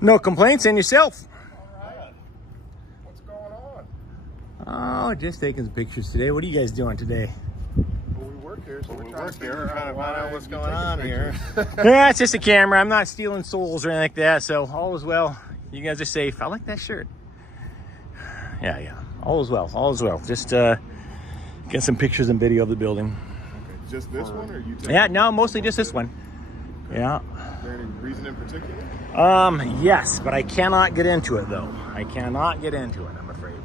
No complaints, and yourself? All right. What's going on? Oh, just taking some pictures today. What are you guys doing today? Well, we work here, so we're trying to find out what's going on here. Yeah, it's just a camera. I'm not stealing souls or anything like that, so all is well. You guys are safe. I like that shirt. Yeah. All is well. All is well. Just get some pictures and video of the building. Okay, just this one, or you? Yeah, no, mostly just this one. Okay. Yeah. Is there any reason in particular? Yes, but I cannot get into it though. I cannot get into it, I'm afraid.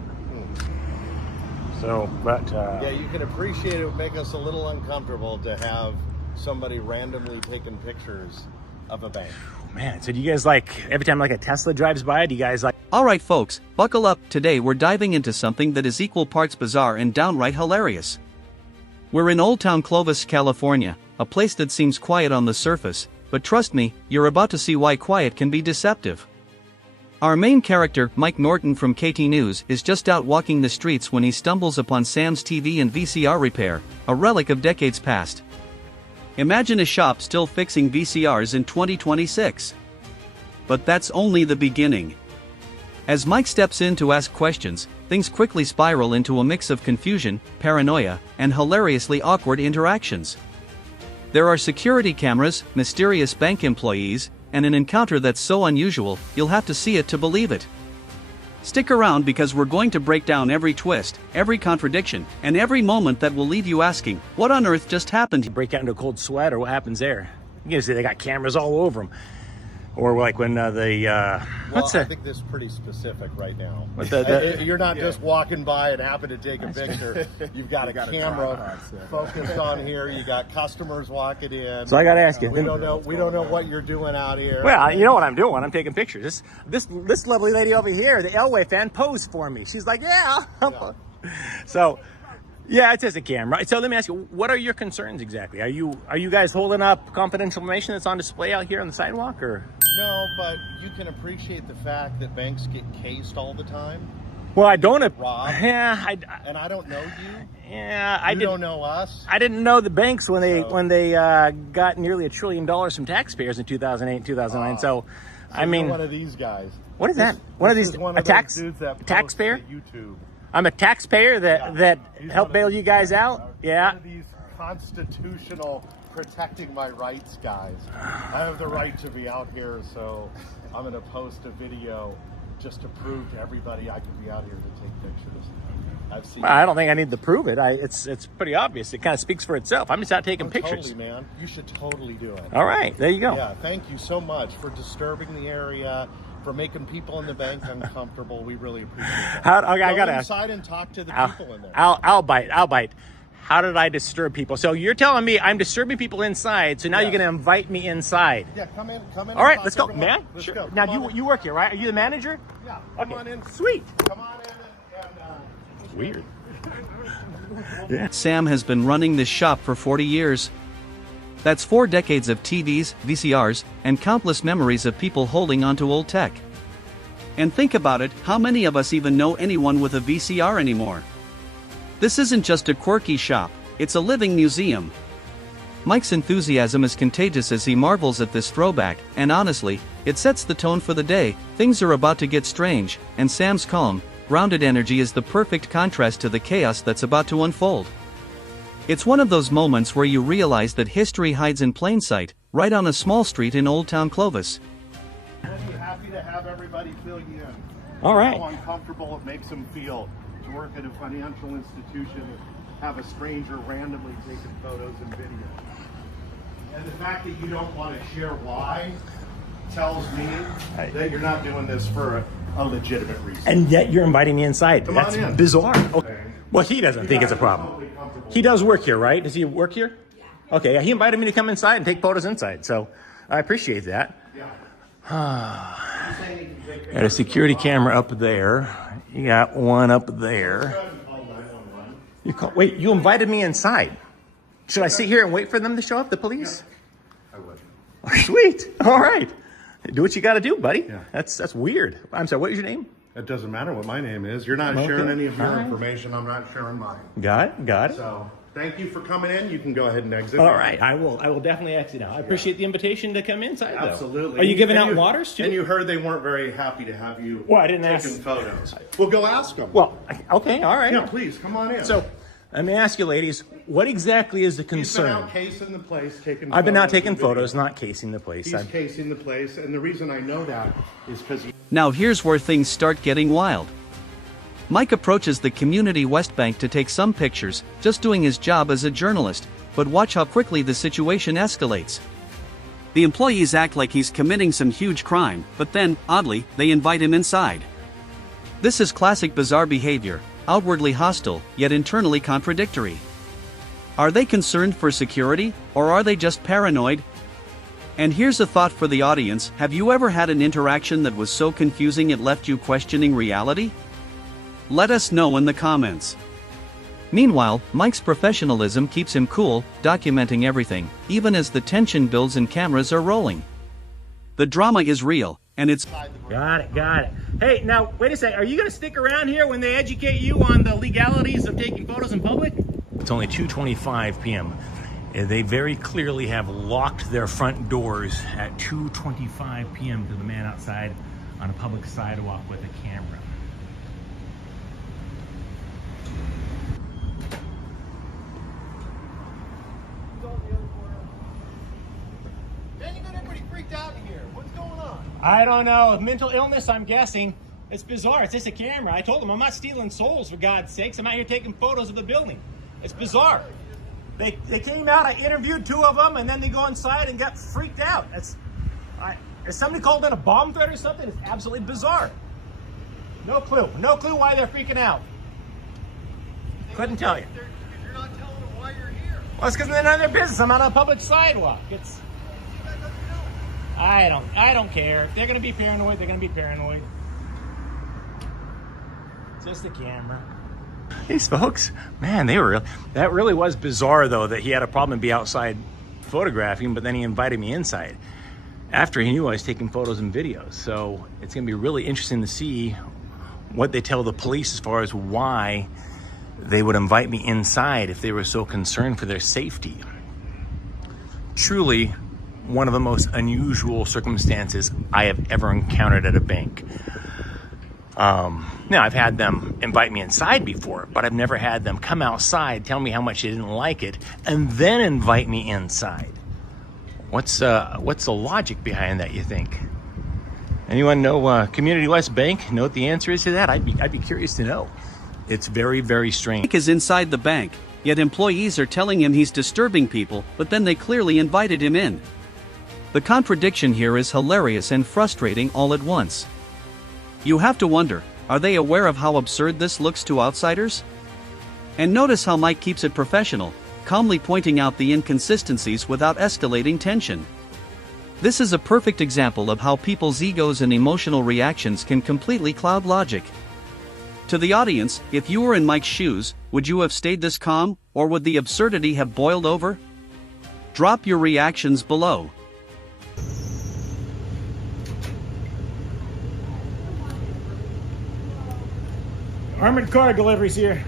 So, but yeah, you can appreciate it would make us a little uncomfortable to have somebody randomly taking pictures of a bank. Man, so do you guys like, every time like a Tesla drives by, do you guys like... Alright folks, buckle up. Today we're diving into something that is equal parts bizarre and downright hilarious. We're in Old Town Clovis, California, a place that seems quiet on the surface, but trust me, you're about to see why quiet can be deceptive. Our main character, Mike Norton from KT News, is just out walking the streets when he stumbles upon Sam's TV and VCR repair, a relic of decades past. Imagine a shop still fixing VCRs in 2026. But that's only the beginning. As Mike steps in to ask questions, things quickly spiral into a mix of confusion, paranoia, and hilariously awkward interactions. There are security cameras, mysterious bank employees, and an encounter that's so unusual, you'll have to see it to believe it. Stick around because we're going to break down every twist, every contradiction, and every moment that will leave you asking, what on earth just happened? Break out into a cold sweat, or what happens there? You can see they got cameras all over them. Or like when I think this is pretty specific right now. You're not just walking by and happen to take a picture. You've got a camera focused on here. You got customers walking in. So I got to ask you. We don't know what you're doing out here. Well, you know what I'm doing. I'm taking pictures. This lovely lady over here, the Elway fan, posed for me. She's like, yeah. So, yeah, it's just a camera. So let me ask you, what are your concerns exactly? Are you guys holding up confidential information that's on display out here on the sidewalk, or? No, but you can appreciate the fact that banks get cased all the time. Well, I don't. Robbed. Yeah, and I don't know you. Yeah, you don't know us. I didn't know the banks when they got nearly $1 trillion from taxpayers in 2008 and 2009. So I mean, one of these guys. What is that? One of these taxpayer? YouTube. I'm a taxpayer that helped bail you guys out. Yeah. One of these constitutional protecting my rights guys. I have the right to be out here, so I'm going to post a video just to prove to everybody I can be out here to take pictures. I don't think I need to prove it. It's pretty obvious. It kind of speaks for itself. I'm just out taking pictures. Totally, man. You should totally do it. All right, there you go. Yeah, thank you so much for disturbing the area, for making people in the bank uncomfortable. We really appreciate that. I got to ask. Go inside and talk to the people in there. I'll bite. How did I disturb people? So you're telling me I'm disturbing people inside, so now you're going to invite me inside. Yeah, come in. All right, let's go, man. Let's sure. go. Now, you work here, right? Are you the manager? Yeah, come on in. Sweet. Come on in It's weird. Yeah. Sam has been running this shop for 40 years. That's 4 decades of TVs, VCRs, and countless memories of people holding onto old tech. And think about it, how many of us even know anyone with a VCR anymore? This isn't just a quirky shop, it's a living museum. Mike's enthusiasm is contagious as he marvels at this throwback, and honestly, it sets the tone for the day. Things are about to get strange, and Sam's calm, grounded energy is the perfect contrast to the chaos that's about to unfold. It's one of those moments where you realize that history hides in plain sight, right on a small street in Old Town Clovis. We'll be happy to have everybody fill you in. All right. How uncomfortable it makes them feel to work at a financial institution, have a stranger randomly taking photos and videos. And the fact that you don't want to share why tells me that you're not doing this for a legitimate reason. And yet you're inviting me inside. Come That's on in. Bizarre. Okay. Well, he doesn't think it's a problem. Totally he does work here, right? Does he work here? Yeah. Okay, yeah, he invited me to come inside and take photos inside, so I appreciate that. Yeah. Got a security camera up there. You got one up there. Wait, you invited me inside. Should I sit here and wait for them to show up, the police? I would. Sweet. All right. Do what you got to do, buddy. Yeah. That's weird. I'm sorry, what is your name? It doesn't matter what my name is. You're not sharing any of your information. I'm not sharing mine. Got it. So Thank you for coming in. You can go ahead and exit. All right, I will definitely exit now. I appreciate the invitation to come inside, though. Absolutely. Are you giving And out waters, too? And you heard they weren't very happy to have you Well, I didn't taking ask. photos. Well, go ask them. Well, okay, all right. Yeah, please, come on in. So, let me ask you, ladies, what exactly is the He's been concern? out casing the place, taking I've been out photos taking and video. photos, not casing the place. He's casing the place, and the reason I know that is because he... Now here's where things start getting wild. Mike approaches the Community West Bank to take some pictures, just doing his job as a journalist, but watch how quickly the situation escalates. The employees act like he's committing some huge crime, but then, oddly, they invite him inside. This is classic bizarre behavior, outwardly hostile, yet internally contradictory. Are they concerned for security, or are they just paranoid? And here's a thought for the audience: have you ever had an interaction that was so confusing it left you questioning reality? Let us know in the comments. Meanwhile, Mike's professionalism keeps him cool, documenting everything, even as the tension builds and cameras are rolling. The drama is real, and it's... Got it. Hey, now, wait a second. Are you going to stick around here when they educate you on the legalities of taking photos in public? It's only 2:25 p.m. They very clearly have locked their front doors at 2:25 p.m. to the man outside on a public sidewalk with a camera. Dan, you got everybody freaked out in here. What's going on? I don't know. Mental illness, I'm guessing. It's bizarre. It's just a camera. I told them I'm not stealing souls, for God's sakes. I'm out here taking photos of the building. It's bizarre. They came out, I interviewed two of them, and then they go inside and got freaked out. Is somebody called in a bomb threat or something? It's absolutely bizarre. No clue why they're freaking out. Couldn't tell you. You're not telling them why you're here. Well, it's because they're none of their business. I'm on a public sidewalk. I don't care. If they're gonna be paranoid, they're gonna be paranoid. Just a camera. These folks, man, that really was bizarre, though, that he had a problem and be outside photographing, but then he invited me inside after he knew I was taking photos and videos. So it's gonna be really interesting to see what they tell the police as far as why they would invite me inside if they were so concerned for their safety. Truly one of the most unusual circumstances I have ever encountered at a bank. Now, I've had them invite me inside before, but I've never had them come outside, tell me how much they didn't like it, and then invite me inside. What's the logic behind that, you think? Anyone know Community West Bank? Know what the answer is to that? I'd be curious to know. It's very, very strange. Mike is inside the bank, yet employees are telling him he's disturbing people, but then they clearly invited him in. The contradiction here is hilarious and frustrating all at once. You have to wonder, are they aware of how absurd this looks to outsiders? And notice how Mike keeps it professional, calmly pointing out the inconsistencies without escalating tension. This is a perfect example of how people's egos and emotional reactions can completely cloud logic. To the audience, if you were in Mike's shoes, would you have stayed this calm, or would the absurdity have boiled over? Drop your reactions below. Armored car deliveries here.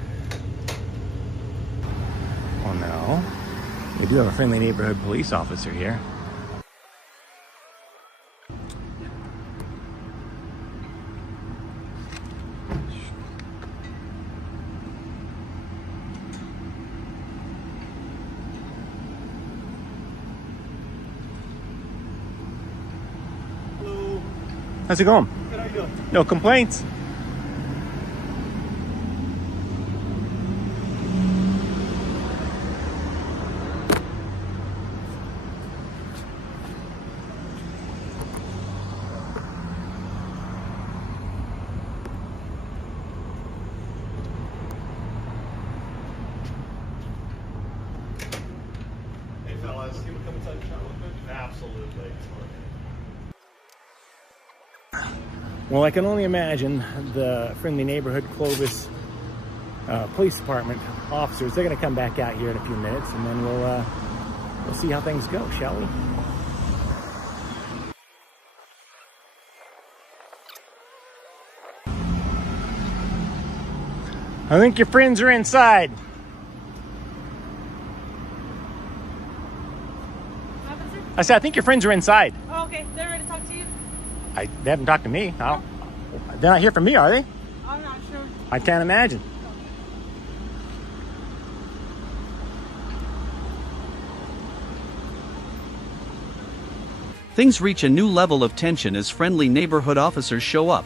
Oh no. We do have a friendly neighborhood police officer here. Hello. How's it going? Good, how you doing? No complaints. Hey fellas, you want to come inside and chat with me? Absolutely. Well, I can only imagine the friendly neighborhood Clovis police department officers. They're going to come back out here in a few minutes, and then we'll see how things go, shall we? I think your friends are inside. I said, I think your friends are inside. Oh, okay. They're ready to talk to you? They haven't talked to me. They're not here for me, are they? I'm not sure. I can't imagine. Things reach a new level of tension as friendly neighborhood officers show up.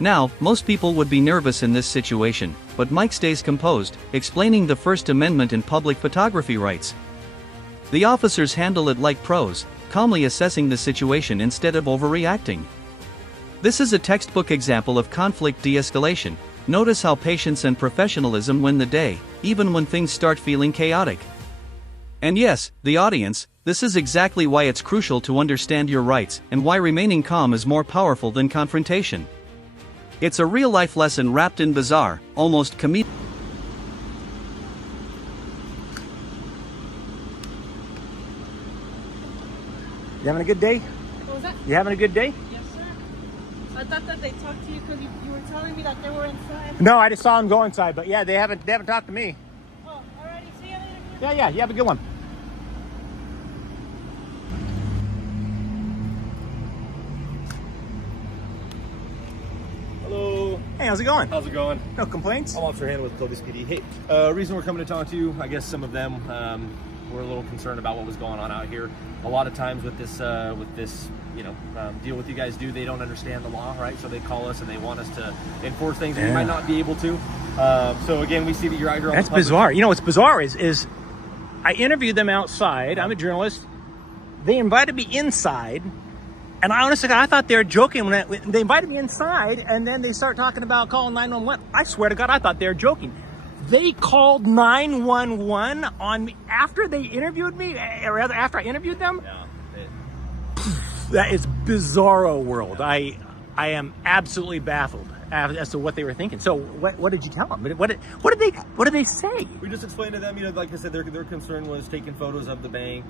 Now, most people would be nervous in this situation, but Mike stays composed, explaining the First Amendment and public photography rights. The officers handle it like pros, calmly assessing the situation instead of overreacting. This is a textbook example of conflict de-escalation. Notice how patience and professionalism win the day, even when things start feeling chaotic. And yes, the audience, this is exactly why it's crucial to understand your rights and why remaining calm is more powerful than confrontation. It's a real-life lesson wrapped in bizarre, almost comedic. You having a good day? What was that? You having a good day? Yes, sir. I thought that they talked to you because you were telling me that they were inside. No, I just saw them go inside, but yeah, they haven't talked to me. Oh, alrighty. See you later. Yeah, you have a good one. Hello. Hey, how's it going? How's it going? No complaints? I'm Officer Hannah with Clovis PD. Hey, reason we're coming to talk to you, I guess some of them were a little concerned about what was going on out here. A lot of times with this deal with you guys do, they don't understand the law, right? So they call us and they want us to enforce things and we might not be able to. So again, we see that you're out here on That's the public. bizarre. You know what's bizarre is I interviewed them outside. I'm a journalist. They invited me inside, and I honestly, I thought they were joking when they invited me inside, and then they start talking about calling 911. I swear to God, I thought they were joking. They called 911 on me after they interviewed me, or rather after I interviewed them. Yeah, That is bizarro world. I am absolutely baffled as to what they were thinking. So what did you tell them? What did they say? we just explained to them, like I said, their concern was taking photos of the bank.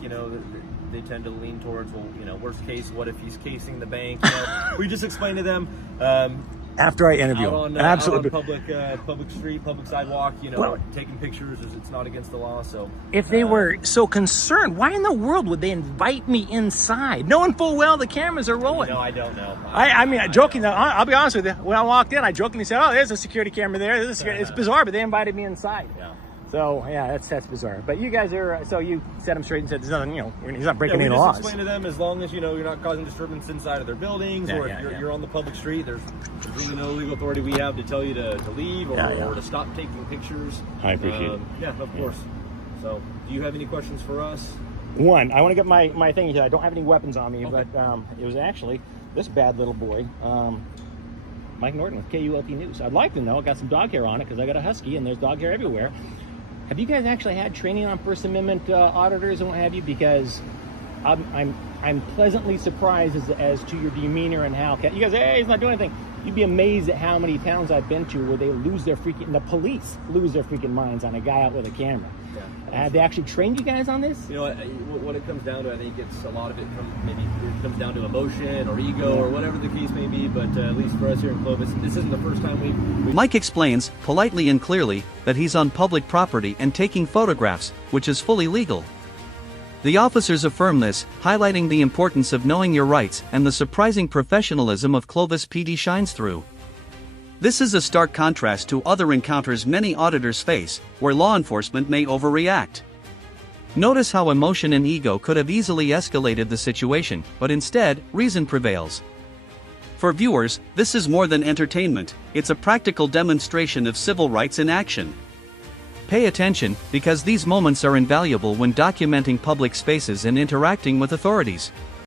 They tend to lean towards, well, worst case, what if he's casing the bank? We just explained to them. After I interview out them, on, absolutely. out on public street, public sidewalk, taking pictures, it's not against the law. So If they were so concerned, why in the world would they invite me inside, knowing full well the cameras are rolling? No, I don't know. I mean, joking. I'll be honest with you. When I walked in, I jokingly said, "Oh, there's a security camera there." It's bizarre, but they invited me inside. Yeah. So yeah, that's bizarre. But you guys are. So you set him straight and said, "There's nothing. He's not breaking we any just laws." explain to them, as long as you're not causing disturbance inside of their buildings, or if you're on the public street, there's really no legal authority we have to tell you to leave or to stop taking pictures. I appreciate it. Yeah, of course. So, do you have any questions for us? One, I want to get my thing. I don't have any weapons on me, Okay. but it was actually this bad little boy, Mike Norton with KULP News. I'd like to know. I got some dog hair on it because I got a husky, and there's dog hair everywhere. Have you guys actually had training on First Amendment auditors and what have you? Because I'm pleasantly surprised as to your demeanor and how you guys. Hey, he's not doing anything. You'd be amazed at how many towns I've been to where they the police lose their freaking minds on a guy out with a camera. Yeah. Have they actually trained you guys on this? What it comes down to, I think it's a lot of it comes down to emotion or ego or whatever the case may be. But at least for us here in Clovis, this isn't the first time we Mike explains, politely and clearly, that he's on public property and taking photographs, which is fully legal. The officers affirm this, highlighting the importance of knowing your rights and the surprising professionalism of Clovis PD shines through. This is a stark contrast to other encounters many auditors face, where law enforcement may overreact. Notice how emotion and ego could have easily escalated the situation, but instead, reason prevails. For viewers, this is more than entertainment, it's a practical demonstration of civil rights in action. Pay attention, because these moments are invaluable when documenting public spaces and interacting with authorities.